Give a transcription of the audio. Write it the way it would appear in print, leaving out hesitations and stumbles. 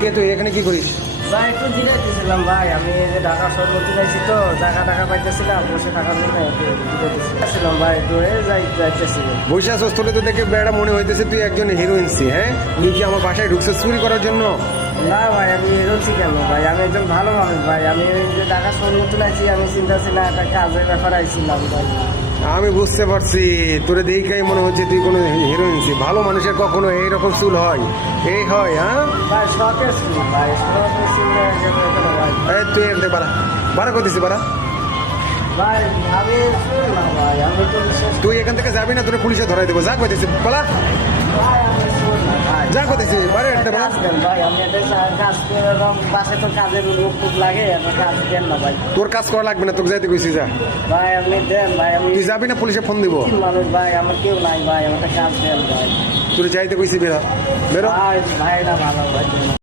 কে তুই এখানে কি করিস? ভাই একটু জিরাইতেছিলাম ভাই, আমি এই যে ঢাকা শহর নতুন আইছি তো টাকা পাইতেছিলাম, বসে টাকা জন্য একটু জিরাইতেছিলাম ভাই, একটু যাইতেছিলাম। বৈশা তোলে তো দেখে বেড়া মনে হইতেছে তুই একজন হিরোইনসি। হ্যাঁ, তুই কি আমার বাসায় ঢুকছে চুরি করার জন্য? না ভাই, আমি হিরোইনসি কেন ভাই, আমি একজন ভালো মানুষ ভাই। আমি এই যে ঢাকা শহর নতুন আইছি, আমি চিন্তা ছিলাম একটা কাজের ব্যাপার আইছিলাম ভাই। আমি বুঝতে পারছি, তোরে দেখেই মনে হচ্ছে তুই কোনো হিরোইনসি। ভালো মানুষের কখনো এইরকম চুল হয়? এই হয়? হ্যাঁ ভাই শখের চুল ভাই, শখের চুল ভাই। এই তুই এখান থেকে বাড়া করতেছি বাড়া। ভাই আমি চুল না ভাই, আমি তো বিশেষ তুই এখান থেকে যাবি না, তোরে পুলিশে ধরাই দেবো। যা করতেছি বলা, ভাই, আমি চুল না ভাই। যা করতেছি বাড়ে একটা বাড়া। কাজ দেন ভাই, আমি এটা কাজ করে বাসে তো কাজের লোক টুক লাগে, আমার কাজ দেন না ভাই। তোর কাজ করা লাগবে না, তোকে যাইতে কইছি। যা, ভাই আপনি দেন ভাই, আমি তুই যাবি না, পুলিশে ফোন দিব। মানুষ ভাই, আমার কেউ নাই ভাই, আমার একটা কাজ দেন ভাই। তোর যাইতে কইছি, বেরো বেরো। ভাই ভাই না ভালো ভাই।